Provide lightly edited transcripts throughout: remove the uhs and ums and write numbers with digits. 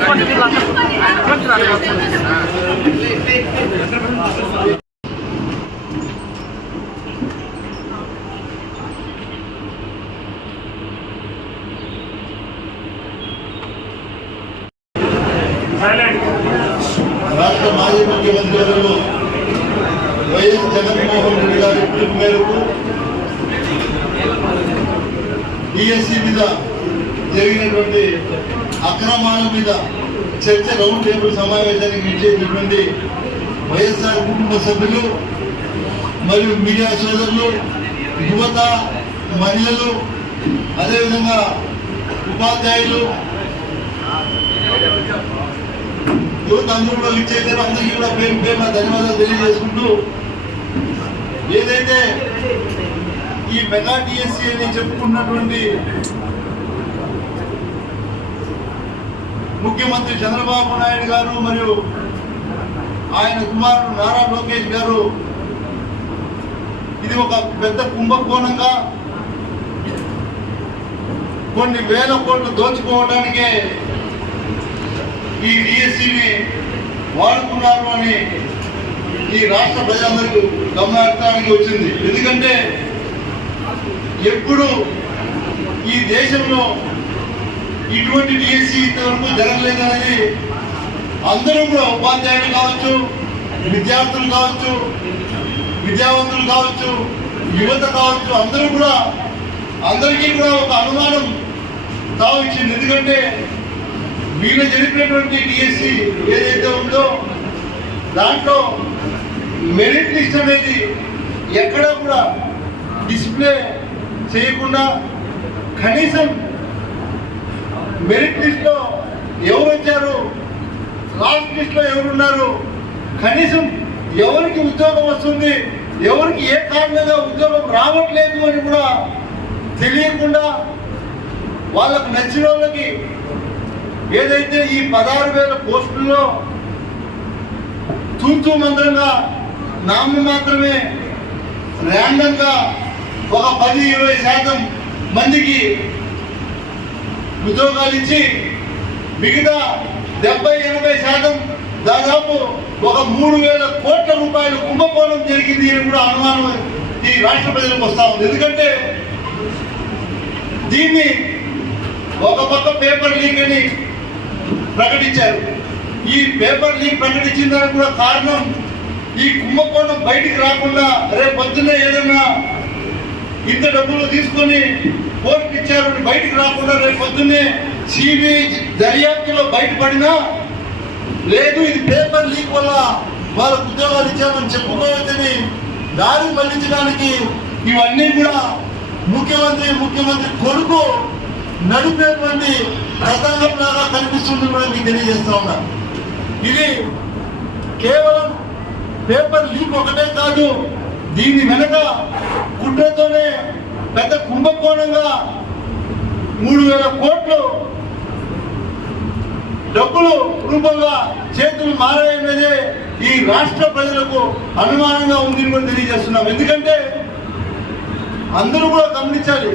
రాష్ట్ర మాజీ ముఖ్యమంత్రులు వైఎస్ జగన్మోహన్ రెడ్డి గారి పిలుపు మేరకు డిఎస్సి మీద జరిగినటువంటి అక్రమాల మీద చర్చ రౌండ్ టేబుల్ సమావేశానికి ఇచ్చేటటువంటి వైఎస్ఆర్ కుటుంబ సభ్యులు మరియు మీడియా సోదరులు, యువత, మహిళలు, అదేవిధంగా ఉపాధ్యాయులు, యువత అందరూ కూడా ఇచ్చేసారు. అందరికీ కూడా పేరు పేరున ధన్యవాదాలు తెలియజేసుకుంటూ, ఏదైతే ఈ మెగా డిఎస్సి అని చెప్పుకున్నటువంటి ముఖ్యమంత్రి చంద్రబాబు నాయుడు గారు మరియు ఆయన కుమారుడు నారా లోకేష్ గారు ఇది ఒక పెద్ద కుంభకోణంగా కొన్ని వేల కోట్లు దోచుకోవడానికే ఈ డిఎస్సిని వాడుకున్నారు అని ఈ రాష్ట్ర ప్రజలందరికీ గమనార్థానికి వచ్చింది. ఎందుకంటే ఎప్పుడు ఈ దేశంలో ఇటువంటి డిఎస్సి ఇంతవరకు జరగలేదనేది అందరూ కూడా, ఉపాధ్యాయులు కావచ్చు, విద్యార్థులు కావచ్చు, విద్యావంతులు కావచ్చు, యువత కావచ్చు, అందరికీ కూడా ఒక అనుమానం తావిచ్చింది. ఎందుకంటే వీళ్ళు జరిపినటువంటి డిఎస్సి ఏదైతే ఉందో దాంట్లో మెరిట్ లిస్ట్ అనేది ఎక్కడ కూడా డిస్ప్లే చేయకుండా, కనీసం మెరిట్ లిస్ట్లో ఎవరు వచ్చారు, లాస్ట్ లిస్ట్లో ఎవరున్నారు, కనీసం ఎవరికి ఉద్యోగం వస్తుంది, ఎవరికి ఏ కారణంగా ఉద్యోగం రావట్లేదు అని కూడా తెలియకుండా వాళ్ళకు నచ్చిన వాళ్ళకి ఏదైతే ఈ 16,000 పోస్టుల్లో తూతూ మంత్రంగా నామం మాత్రమే ర్యాండంగా ఒక 10-20% మందికి ఉద్యోగాలు ఇచ్చి మిగతా 70-80% దాదాపు ఒక 3,000 కోట్ల రూపాయలు కుంభకోణం జరిగింది అని కూడా అనుమానం ఈ రాష్ట్ర ప్రజలకు వస్తా ఉంది. ఎందుకంటే దీన్ని ఒక పక్క పేపర్ లీక్ అని ప్రకటించారు. ఈ పేపర్ లీక్ ప్రకటించిన దానికి కూడా కారణం ఈ కుంభకోణం బయటికి రాకుండా, రేపు పొద్దున్నే ఏదైనా ఇంత డబ్బులు తీసుకొని కోర్టుకు ఇచ్చారని బయటికి రాకుండా రేపు పొద్దున్నే సిబిఐ దర్యాప్తులో బయటపడినా, లేదు ఇది పేపర్ లీక్ వల్ల వాళ్ళకు ఉద్యోగాలు ఇచ్చామని చెప్పుకోవచ్చని దారి మళ్లించడానికి ఇవన్నీ కూడా ముఖ్యమంత్రి కొడుకు నడిపేటువంటి ప్రసంగం లాగా కనిపిస్తుంది కూడా మీకు తెలియజేస్తా ఉన్నా. ఇది కేవలం పేపర్ లీక్ ఒకటే కాదు, దీని వెనక కుట్రతోనే పెద్ద కుంభకోణంగా 3,000 కోట్లు డబ్బులు రూపంగా చేతులు మారాయనేదే ఈ రాష్ట్ర ప్రజలకు అనుమానంగా ఉందని కూడా తెలియజేస్తున్నాం. ఎందుకంటే అందరూ కూడా గమనించాలి,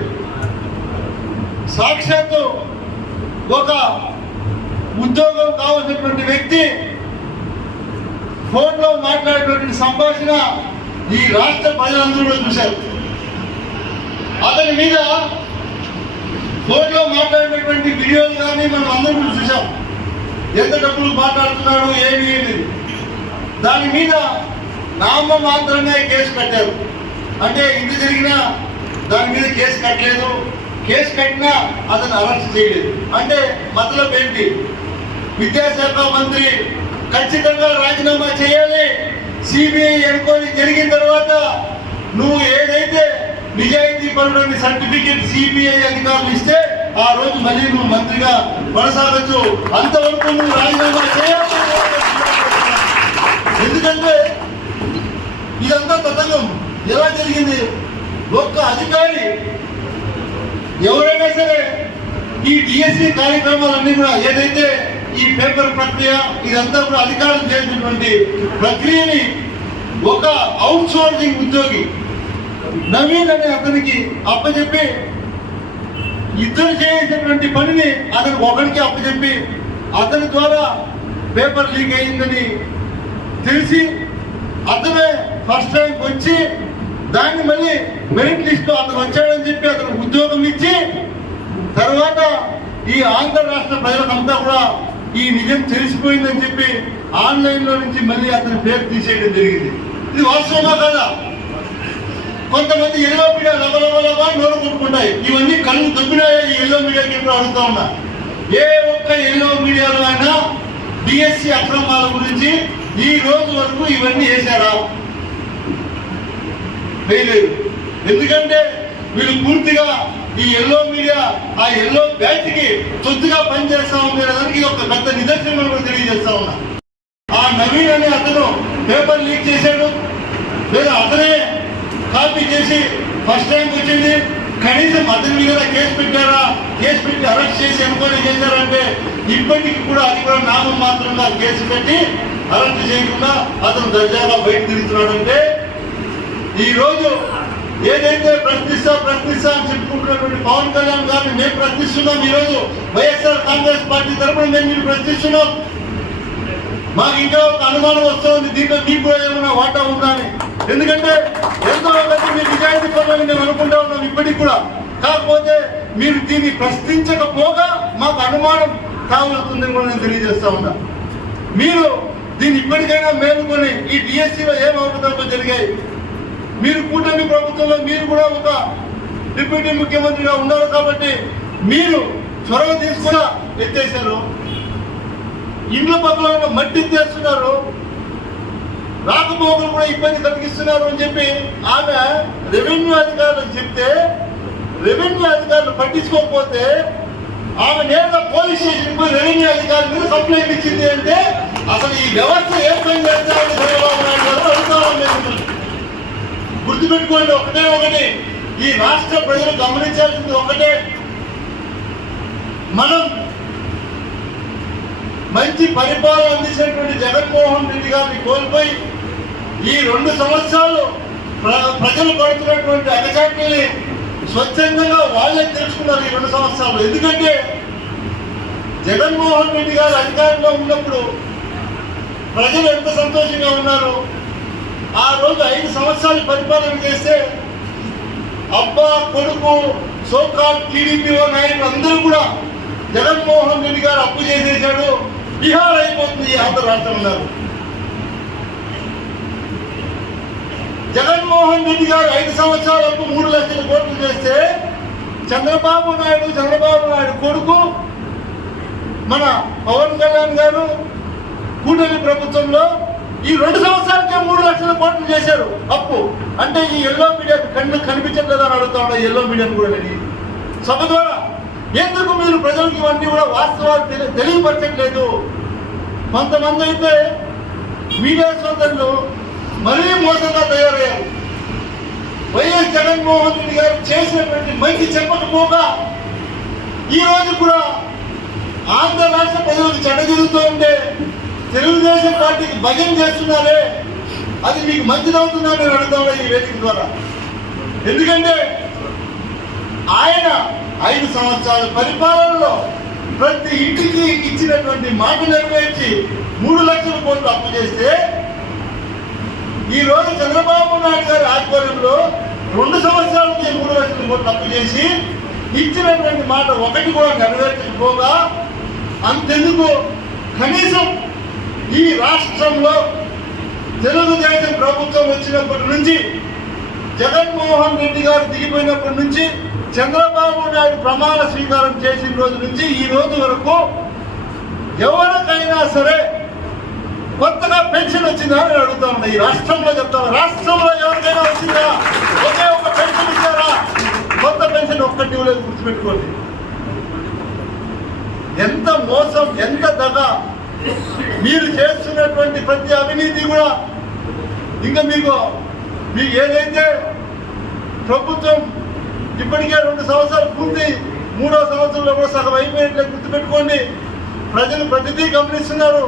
సాక్షాత్తు ఒక ఉద్యోగం కావాల్సినటువంటి వ్యక్తి ఫోన్లో మాట్లాడేటువంటి సంభాషణ ఈ రాష్ట్ర ప్రజలందరూ కూడా చూశారు. అతని మీద ఫోన్లో మాట్లాడేటువంటి వీడియోలు కానీ మనం అందరూ కూడా చూసాం. ఎంత డబ్బులు మాట్లాడుతున్నాడు ఏమి అనేది దాని మీద నామ మాత్రమే కేసు కట్టారు. అంటే ఇంత జరిగినా దాని మీద కేసు కట్టలేదు, కేసు కట్టినా అతను అరెస్ట్ చేయలేదు. అంటే మతలబ్ ఏంటి? విద్యాశాఖ మంత్రి ఖచ్చితంగా రాజీనామా చేయాలి. సిబిఐ ఎంక్వైరీ జరిగిన తర్వాత నువ్వు ఏదైతే నిజాయితీ పరుడని సర్టిఫికేట్ సిబిఐ అధికారులు ఇస్తే ఆ రోజు మళ్ళీ నువ్వు మంత్రిగా కొనసాగచ్చు. అంతవరకు నువ్వు రాజీనామా చేయాలి. ఎందుకంటే ఇదంతా తతంగం ఎలా జరిగింది? ఒక్క అధికారి ఎవరైనా సరే ఈ డిఎస్సి కార్యక్రమాలన్నీ కూడా ఏదైతే ఈ పేపర్ ప్రక్రియ ఇదంతా కూడా అధికారులు చేసినటువంటి ప్రక్రియని ఒక అవుట్ సోర్సింగ్ ఉద్యోగి నవీన్ అనే అతనికి అప్పచెప్పి ఇద్దరు చేసినటువంటి పనిని అతనికి ఒకరికి అప్పచెప్పి అతని ద్వారా పేపర్ లీక్ అయిందని తెలిసి అతనే ఫస్ట్ ర్యాంక్ వచ్చి దాన్ని మళ్ళీ మెరిట్ లిస్ట్ లో అతను వచ్చాడని చెప్పి అతను ఉద్యోగం ఇచ్చి తర్వాత ఈ ఆంధ్ర రాష్ట్ర ప్రజలకంతా కూడా ఈ నిజం తెలిసిపోయిందని చెప్పి ఆన్లైన్ లో నుంచి మళ్ళీ అతని పేరు తీసేయడం జరిగింది. ఇది వాస్తవమా కదా? కొంతమంది ఎల్లో మీడియా లబలబలబా నోరు కొట్టుకుంటాయి. ఇవన్నీ కళ్ళు దొబ్బినాయా ఈ ఎల్లో మీడియాకి ఎప్పుడు అడుగుతా ఉన్నా. ఏ ఒక్క ఎల్లో మీడియాలో అయినా డిఎస్సి అక్రమాల గురించి ఈ రోజు వరకు ఇవన్నీ వేశారా? వేయలేదు. ఎందుకంటే వీళ్ళు పూర్తిగా ఈ ఎల్లో మీడియా ఆ ఎల్లో బ్యాచ్ కి సొత్తుగా పనిచేస్తా ఉండేదానికి ఒక పెద్ద నిదర్శనం కూడా తెలియజేస్తా ఉన్నా. ఆ నవీన్ అనే అతను పేపర్ లీక్ చేశాడు, లేదా అతనే కాపీ చేసి ఫస్ట్ ర్యాంక్ వచ్చింది. కనీసం అతని మీద కేసు పెట్టారా? కేసు పెట్టి అరెస్ట్ చేసి ఎంక్వైరీ చేశారంటే ఇప్పటికి కూడా అది కూడా నామం మాత్రంగా కేసు పెట్టి అరెస్ట్ చేయకుండా అతను దర్జాగా బయట తిరుగుతున్నాడంటే ఈ రోజు ఏదైతే ప్రశ్నిస్తా అని చెప్పుకుంటున్నటువంటి పవన్ కళ్యాణ్ గారిని మేము ప్రశ్నిస్తున్నాం. ఈ రోజు వైఎస్ఆర్ కాంగ్రెస్ పార్టీ తరఫున మేము మీరు ప్రశ్నిస్తున్నాం. మాకు ఇంకా ఒక అనుమానం వస్తుంది, దీంట్లో మీకు కూడా ఏమైనా వాటా ఉందా అని. ఎందుకంటే ఎంతో మంది మీ నిజాయితీ పనులని మేము అనుకుంటా ఉన్నాం ఇప్పటికి కూడా. కాకపోతే మీరు దీన్ని ప్రశ్నించకపోగా మాకు అనుమానం కావాల్సిందని కూడా నేను తెలియజేస్తా ఉన్నా. మీరు దీన్ని ఇప్పటికైనా మేలుకొని ఈ డిఎస్సీలో ఏం అవకతవకలు జరిగాయి, మీరు కూటమి ప్రభుత్వంలో మీరు కూడా ఒక డిప్యూటీ ముఖ్యమంత్రిగా ఉన్నారు కాబట్టి మీరు చొరవ తీసుకుని ఎత్తేసారు. ఇండ్ల పక్కన ఉన్న మట్టి ఎత్తేస్తున్నారు, రాకపోకలు కూడా ఇబ్బంది కలిగిస్తున్నారు అని చెప్పి ఆమె రెవెన్యూ అధికారులకు చెప్తే రెవెన్యూ అధికారులు పట్టించుకోకపోతే ఆమె నేరుగా పోలీస్ స్టేషన్ పోయి రెవెన్యూ అధికారుల మీద కంప్లైంట్ ఇచ్చింది. అంటే అసలు ఈ వ్యవస్థ ఏం పని చేస్తామని చంద్రబాబు నాయుడు గారు అడుగుతామని గుర్తుపెట్టుకోండి. ఒకటి ఈ రాష్ట్ర ప్రజలు గమనించాల్సింది ఒకటే, మనం మంచి పరిపాలన అందించినటువంటి జగన్మోహన్ రెడ్డి గారిని కోల్పోయి ఈ 2 సంవత్సరాలు ప్రజలు పడుతున్నటువంటి అగచాట్లని స్వచ్ఛందంగా వాళ్ళే తెలుసుకున్నారు ఈ 2 సంవత్సరాలు. ఎందుకంటే జగన్మోహన్ రెడ్డి గారు అధికారంలో ఉన్నప్పుడు ప్రజలు ఎంత సంతోషంగా ఉన్నారు. ఆ రోజు 5 సంవత్సరాలు పరిపాలన చేస్తే అబ్బా కొడుకు సోకాల్ టీడీపీ నాయకులు అందరూ కూడా జగన్మోహన్ రెడ్డి గారు అప్పు చేసేసాడు, బీహార్ అయిపోతుంది ఈ ఆంధ్ర రాష్ట్రం ఉన్నారు. జగన్మోహన్ రెడ్డి గారు 5 సంవత్సరాలకు 3 లక్షల కోట్లు చేస్తే చంద్రబాబు నాయుడు కొడుకు మన పవన్ కళ్యాణ్ గారు కూటమి ప్రభుత్వంలో ఈ 2 సంవత్సరాలకే 3 లక్షల కోట్లు చేశారు అప్పు. అంటే ఈ ఎల్లో మీడియాకు కళ్ళు కనిపించట్లేదని అడుగుతా ఉన్నా. ఎల్లో మీడియాను కూడా సభ ద్వారా ఎందుకు మీరు ప్రజలకు ఇవన్నీ కూడా వాస్తవాలు తెలియపరచట్లేదు? కొంతమంది అయితే మీడియా సోదరులు మరీ మోసంగా తయారయ్యారు. వైఎస్ జగన్మోహన్ రెడ్డి గారు చేసినటువంటి మంచి చెప్పకపోగా ఈ రోజు కూడా ఆంధ్ర రాష్ట్ర ప్రజలకు చెడ్డ జరుగుతూ ఉంటే తెలుగుదేశం పార్టీకి భజన చేస్తున్నారే, అది మీకు మంచిదవుతుందని నేను అడుగుతా ఈ వేదిక ద్వారా. ఎందుకంటే ఆయన 5 సంవత్సరాల పరిపాలనలో ప్రతి ఇంటికి ఇచ్చినటువంటి మాట నెరవేర్చి 3 లక్షల కోట్లు అప్పు చేస్తే ఈ రోజు చంద్రబాబు నాయుడు గారి ఆధ్వర్యంలో 2 సంవత్సరాలకి 3 లక్షల కోట్లు అప్పు చేసి ఇచ్చినటువంటి మాట ఒకటి కూడా నెరవేర్చకపోగా అంతెందుకు కనీసం ఈ రాష్ట్రంలో తెలుగుదేశం ప్రభుత్వం వచ్చినప్పటి నుంచి జగన్మోహన్ రెడ్డి గారు దిగిపోయినప్పటి నుంచి చంద్రబాబు నాయుడు ప్రమాణ స్వీకారం చేసిన రోజు నుంచి ఈ రోజు వరకు ఎవరికైనా సరే కొత్తగా పెన్షన్ వచ్చిందా అని అడుగుతా ఉన్నా. ఈ రాష్ట్రంలో చెప్తాను, రాష్ట్రంలో ఎవరికైనా వచ్చిందా? ఒకే ఒక పెన్షన్ ఇచ్చారా? కొత్త పెన్షన్ ఒక్కటి ఇవ్వలేదు. గుర్తుపెట్టుకోండి. ఎంత మోసం, ఎంత దగ! మీరు చేస్తున్నటువంటి ప్రతి అవినీతి కూడా ఇంకా మీకు ఏదైతే ప్రభుత్వం ఇప్పటికే 2 సంవత్సరాలు పూర్తి, 3వ సంవత్సరంలో కూడా సగం అయిపోయినట్లే గుర్తుపెట్టుకోండి. ప్రజలు ప్రతిదీ గమనిస్తున్నారు.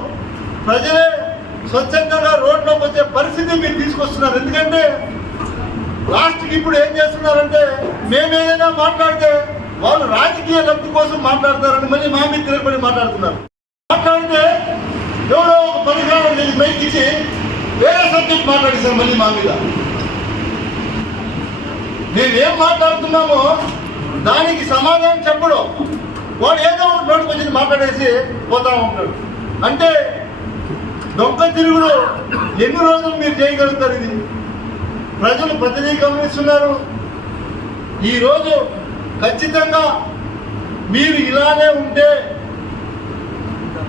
ప్రజలే స్వచ్ఛందంగా రోడ్లోకి వచ్చే పరిస్థితి మీరు తీసుకొస్తున్నారు. ఎందుకంటే లాస్ట్కి ఇప్పుడు ఏం చేస్తున్నారంటే మేమేదైనా మాట్లాడితే వాళ్ళు రాజకీయ లబ్ధి కోసం మాట్లాడతారని మళ్ళీ మా మీద తిరగబడి మాట్లాడుతున్నారు. మాట్లాడితే ఎవరో ఒక పరికరం బయటికి ఇచ్చి వేరే సబ్జెక్ట్ మాట్లాడిస్తారు మళ్ళీ మా మీద. మేమేం మాట్లాడుతున్నామో దానికి సమాధానం చెప్పడం, వాడు ఏదో ఒకటి నోటికి వచ్చి మాట్లాడేసి పోతా ఉంటాడు. అంటే దొంగ తిరుగుడు ఎన్ని రోజులు మీరు చేయగలుగుతారు? ఇది ప్రజలు ప్రతిదీ గమనిస్తున్నారు. ఈరోజు ఖచ్చితంగా మీరు ఇలానే ఉంటే,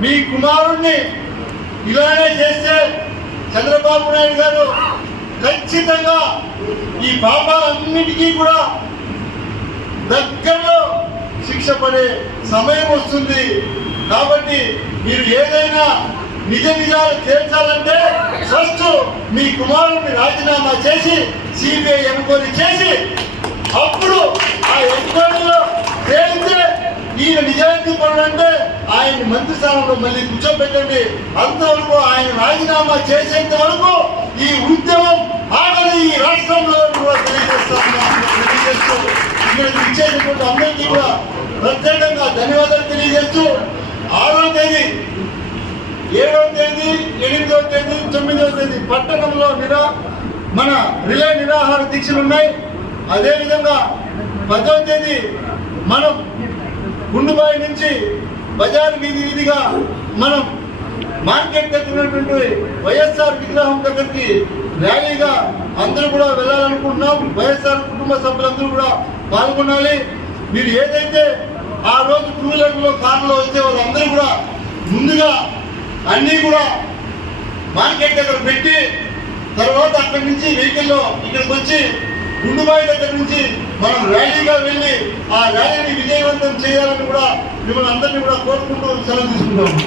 మీ కుమారుణ్ణి ఇలానే చేస్తే చంద్రబాబు నాయుడు గారు ఖచ్చితంగా ఈ పాపాలన్నిటికీ కూడా దగ్గరలో శిక్ష పడే సమయం వస్తుంది. కాబట్టి మీరు ఏదైనా నిజాలు తేల్చాలంటే ఫస్ట్ మీ కుమారుడిని రాజీనామా చేసి సిబిఐ ఎంక్వైరీ చేసి అప్పుడు ఆ ఎంక్వైరీలో తేలితే ఈయన నిజాయితీ పనులంటే ఆయన మంత్రి స్థానంలో మళ్ళీ కూర్చోబెట్టండి. అంతవరకు ఆయన రాజీనామా చేసేంత వరకు ఈ ఉద్యమం ఆగని ఈ రాష్ట్రంలో కూడా తెలియజేస్తూ ఇక్కడికి ఇచ్చేటటువంటి అందరికీ కూడా ప్రత్యేకంగా ధన్యవాదాలు తెలియజేస్తూ 6వ తేదీ, 7వ తేదీ, 8వ తేదీ, 9వ తేదీ పట్టణంలో మన రిలే నిరాహార దీక్షలు ఉన్నాయి. అదేవిధంగా 10వ తేదీ మనం గుండుబాయి నుంచి బజార్ వీధిగా మనం మార్కెట్ దగ్గర ఉన్నటువంటి వైఎస్ఆర్ విగ్రహం దగ్గరికి ర్యాలీగా అందరూ కూడా వెళ్ళాలనుకుంటున్నాం. వైఎస్ఆర్ కుటుంబ సభ్యులందరూ కూడా పాల్గొనాలి. మీరు ఏదైతే ఆ రోజు 2 వీలర్లో కార్లో వచ్చే వాళ్ళందరూ కూడా ముందుగా అన్నీ కూడా మార్కెట్ దగ్గర పెట్టి తర్వాత అక్కడి నుంచి వెహికల్లో ఇక్కడికి వచ్చి గుండుబాయి దగ్గర నుంచి మనం ర్యాలీగా వెళ్ళి ఆ ర్యాలీని విజయవంతం చేయాలని కూడా మిమ్మల్ని అందరినీ కూడా కోరుకుంటూ సెలవు తీసుకుంటాము.